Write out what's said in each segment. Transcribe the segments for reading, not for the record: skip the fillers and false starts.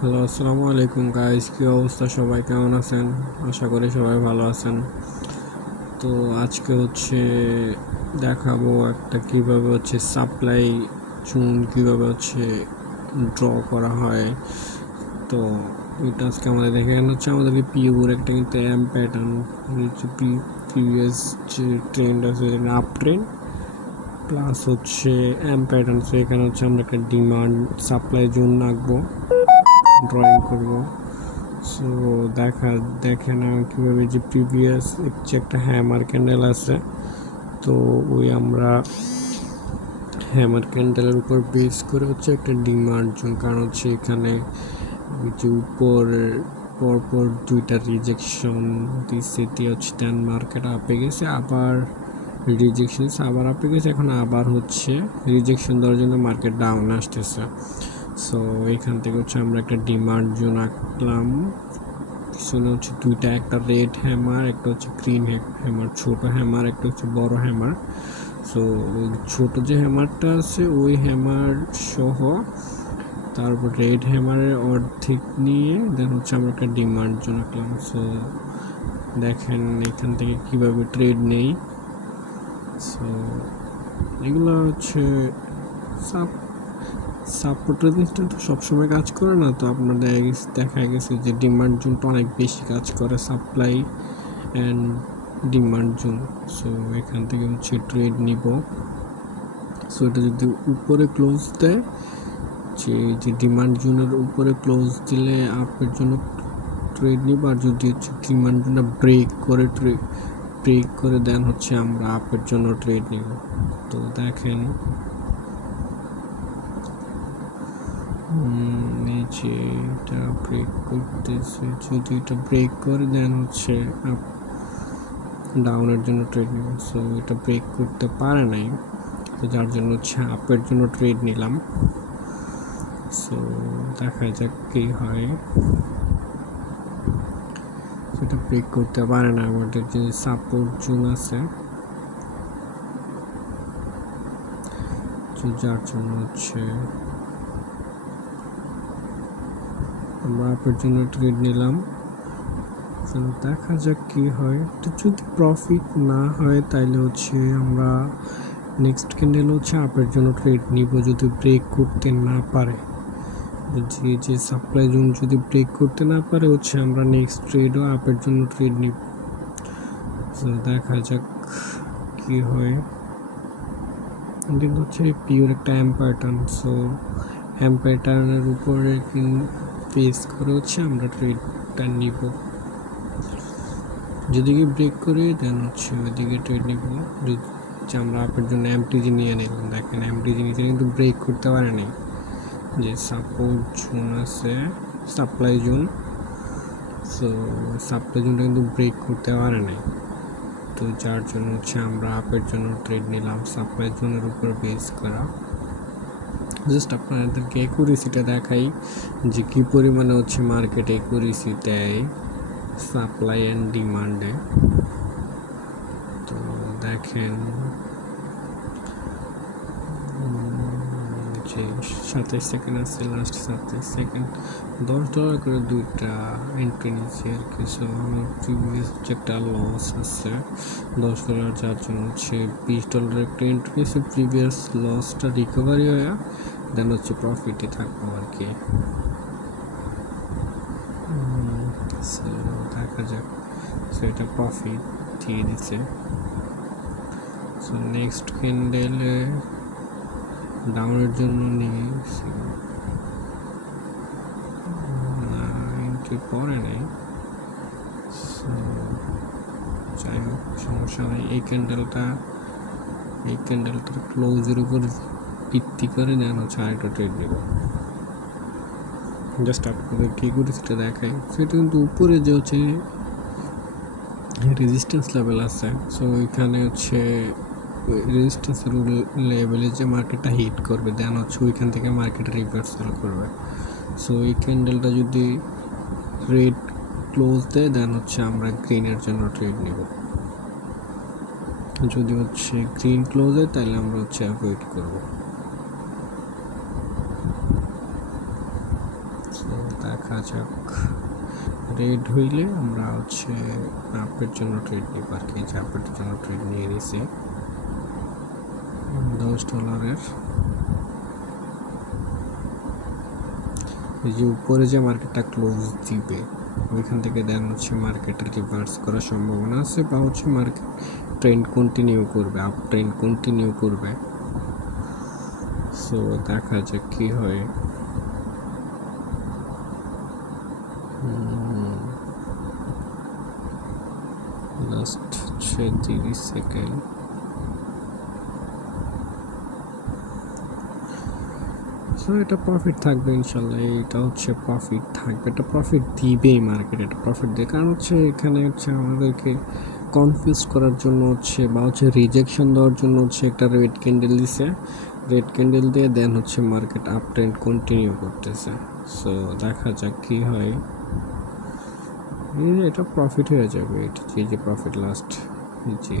Hello, আসসালামু আলাইকুম guys. কি অবস্থা? সবাই কেমন আছেন? আশা করি সবাই ভালো আছেন। তো আজকে দেখাবো একটা কিভাবে সাপ্লাই চুন কিভাবে ড্র করা হয়। তো এটা আজকে আমাদের দেখে আমাদেরকে পিওর একটা কিন্তু এম প্যাটার্ন প্রিভিয়াস যে ট্রেন্ড আছে up trend plus M pattern. তো এখানে আমরা একটা ডিমান্ড সাপ্লাই জোন আঁকবো, ড্রয়িং করবো। সো দেখেন কীভাবে যে প্রিভিয়াস যে একটা হ্যামার ক্যান্ডেল আছে, তো ওই আমরা হ্যামার ক্যান্ডেলের উপর বেস করে একটা ডিমান্ড জোন। কারণ এখানে যে উপর পরপর দুইটা রিজেকশন দিচ্ছে, দেন মার্কেট আপে গেছে, আবার রিজেকশন আবার আপে গেছে, এখন আবার রিজেকশন দেওয়ার জন্য মার্কেট ডাউন আসতেছে। সো এখান থেকে আমরা একটা ডিমান্ড জোন আঁকলাম। পিছনে দুইটা, একটা রেড হ্যামার, একটা গ্রিন হ্যামার, ছোট হ্যামার, একটা বড় হ্যামার। সো ছোট যে হ্যামারটা আছে ওই হ্যামার সহ তারপর রেড হ্যামারের অর্ধেক নিয়ে দেন আমরা একটা ডিমান্ড জোন আঁকলাম। সো দেখেন এখান থেকে কিভাবে ট্রেড নেই। সো এগুলো সাপোর্ট রেজিস্ট্যান্স তো সবসময় কাজ করে না। তো আপনাদের দেখা গেছে যে ডিমান্ড জোনটা অনেক বেশি কাজ করে, supply and demand zone. So এখান থেকে ট্রেড নিব। সো এটা যদি উপরে ক্লোজ দেয়, যে ডিমান্ড জোনের উপরে ক্লোজ দিলে আপের জন্য ট্রেড নিব, আর যদি ডিমান্ড জোনটা ব্রেক করে দেন আমরা আপের জন্য ট্রেড নিব। তো দেখেন এই যে এটা ব্রেক করতেছে, যদি এটা ব্রেক করে দেন আপ ডাউনের জন্য ট্রেড নিব। সো এটা ব্রেক করতে পারে নাই, তো যার জন্য আপের জন্য ট্রেড নিলাম। সো দেখা যাক কি হয়। সেটা ব্রেক করতে পারে না, আমাদের যে সাপোর্ট জোন আছে, যার জন্য আমরা আপের জন্য ট্রেড নিলাম। দেখা যাক কি হয়। তো যদি প্রফিট না হয় তাহলে আমরা নেক্সট ক্যান্ডেল আপের জন্য ট্রেড নিব, যদি ব্রেক করতে না পারে। যে সাপ্লাই জোন যদি ব্রেক করতে না পারে আমরা নেক্সট ট্রেডও আপের জন্য ট্রেড নিব। তো দেখা যাক কি হয়। কিন্তু পিওর একটা এম প্যাটার্ন। সো এম প্যাটার্নের উপরে বেস করে আমরা ট্রেডটা নিব। যেদিকে ব্রেক করে দেন ওইদিকে ট্রেড নিব। আমরা আপের জন্য এমটিজি নিয়ে নিলাম। দেখেন এমটিজি নিচে কিন্তু ব্রেক করতে পারে নাই, যে সাপোর্ট জোন আছে, সাপ্লাই জোন। সো সাপ্লাই জোনটা কিন্তু ব্রেক করতে পারে নাই, তো যার জন্য আমরা আপের জন্য ট্রেড নিলাম সাপ্লাই জোনের উপর বেস করা। জাস্ট আপনাদেরকে একুরেসিটা দেখাই যে কী পরিমাণে মার্কেট একুরেসি দেয় সাপ্লাই অ্যান্ড ডিমান্ডে। তো দেখেন যে 27 সেকেন্ড আছে, লাস্ট 27 সেকেন্ড $10 করে দুইটা এন্ট্রি নিচ্ছে আর কি। সো আমার প্রিভিয়াস একটা লস আছে $10, যার জন্য $20 একটা এন্ট্রি নিচ্ছে। প্রিভিয়াস লসটা রিকভারি হয়ে দেন প্রফিটে থাকবো আর কি। সো দেখা যাক। সো এটা প্রফিট দিয়ে দিচ্ছে। সো নেক্সট ক্যান্ডেলে ডাউনের জন্য নিয়ে এন্ট্রি পরে নেই। সো যাই হোক, সমস্যা নেই। এই ক্যান্ডেলটার ক্লোজের উপর ভিত্তি করে দেন আরেকটা ট্রেড নেব। জাস্ট আপনাদের কি করে সেটা দেখাই। সেটা কিন্তু উপরে যে রেজিস্ট্যান্স লেভেল আছে, সো ওইখানে রেজিস্ট্যান্সের লেভেলে যে মার্কেটটা হিট করবে দেন ওইখান থেকে মার্কেট রিভার্সাল করবে। সো এই ক্যান্ডেলটা যদি রেড ক্লোজ দেয় দেন আমরা গ্রিনের জন্য ট্রেড নেব। যদি গ্রিন ক্লোজ হয় তাহলে আমরা অ্যাভয়েড করব। তো দেখা যাক, রেড হইলে আমরা হচ্ছে আপের জন্য ট্রেড নিব আর কি। যে আপের জন্য ট্রেড নিয়ে নিছি $10। এই যে উপরে যে মার্কেটটা ক্লোজ দিবে ওইখান থেকে দেন হচ্ছে মার্কেটের রিভার্স করার সম্ভাবনা আছে, বা হচ্ছে মার্কেট ট্রেন্ড কন্টিনিউ করবে, আপ ট্রেন্ড কন্টিনিউ করবে। সো দেখা যাক কি হয়। লাস্ট হচ্ছে 30 সেকেন্ড। সো এটা প্রফিট থাকবে ইনশাল্লাহ, এটা হচ্ছে প্রফিট থাকবে, এটা প্রফিট দিবেই মার্কেট, এটা প্রফিট দেয়। কারণ হচ্ছে এখানে হচ্ছে আমাদেরকে কনফিউজ করার জন্য হচ্ছে, বা হচ্ছে রিজেকশন দেওয়ার জন্য হচ্ছে একটা রেড ক্যান্ডেল দিছে, রেড ক্যান্ডেল দিয়ে দেন হচ্ছে মার্কেট আপ ট্রেন্ড কন্টিনিউ করতেছে। সো দেখা যাক কি হয়। এটা প্রফিট হয়ে যাবে, এটা যে প্রফিট লাস্ট যে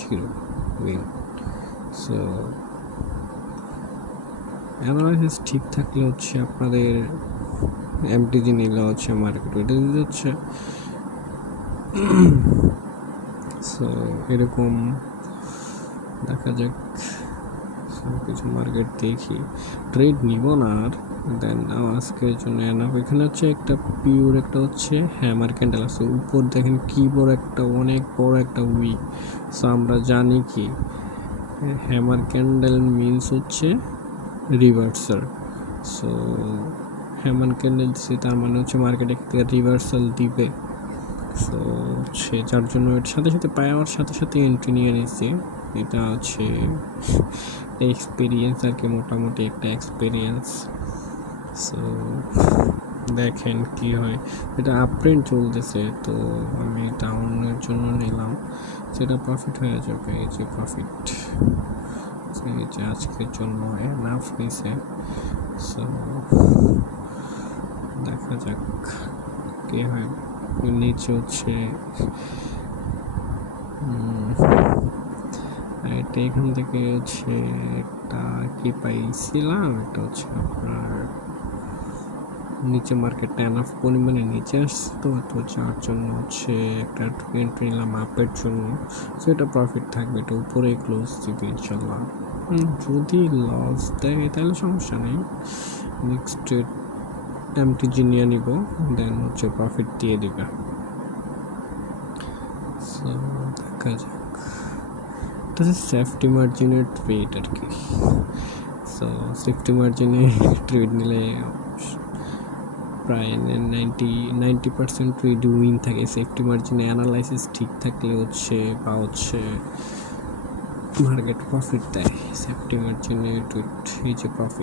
ছিল উইন। সো অ্যানালাইসিস ঠিক থাকলে হচ্ছে আপনাদের এমটিজি নিলে হচ্ছে মার্কেট ওইটা দিতে হচ্ছে। সো এরকম দেখা যাক, কিছু মার্কেট দেখি, ট্রেড নিব না আর। দেন আজকের জন্য এনাফ। এখানে হচ্ছে একটা পিওর একটা হচ্ছে হ্যামার ক্যান্ডেল আছে উপর, দেখেন কি বড় একটা, অনেক বড় একটা উইক। সো আমরা জানি কি হ্যামার ক্যান্ডেল মিনস হচ্ছে রিভার্সাল। সো হ্যামার ক্যান্ডেল দিচ্ছে তার মানে হচ্ছে মার্কেট একটা রিভার্সাল দিবে। সো হচ্ছে যার জন্য এর সাথে সাথে পাওয়ার সাথে সাথে এন্ট্রি নিয়ে নিচ্ছি। এটা হচ্ছে এক্সপিরিয়েন্স আর কি, মোটামুটি একটা এক্সপিরিয়েন্স। সো দেখেন কি হয়। এটা আপট্রেন্ড চলতেছে, তো আমি ডাউনের জন্য নিলাম, সেটা প্রফিট হয়ে যাবে। এই যে প্রফিট, এই যে আজকের জন্য এনাফ হয়েছে। সো দেখা যাক কি হয়। নিচে হচ্ছে এটা এখান থেকে হচ্ছে একটা কি পাইছিলাম, এটা হচ্ছে আপনার নিচে মার্কেটটা এনাফ পরিমাণে নিচে আসছে, তো যার জন্য হচ্ছে একটা এন্ট্রি নিলাম আপের জন্য। সো এটা প্রফিট থাকবে, এটা উপরে ক্লোজ দিবে ইনশাল্লাহ। যদি লস দেয় তাহলে সমস্যা নেই, নেক্সট ট্রেড এমটিজি নিয়ে নিব, দেন হচ্ছে প্রফিট দিয়ে দিবে। সো দেখা যাক, এটা হচ্ছে সেফটি মার্জিনের ট্রেড আর কি। সো সেফটি মার্জিনে ট্রেড নিলে প্রায় 90% ট্রেড উইন থাকে সেফটি মার্জিনে। অ্যানালাইসিস ঠিক থাকলে হচ্ছে, বা হচ্ছে মার্কেট প্রফিট দেয় সেফটি মার্জিনে ট্রেড, এই যে প্রফিট।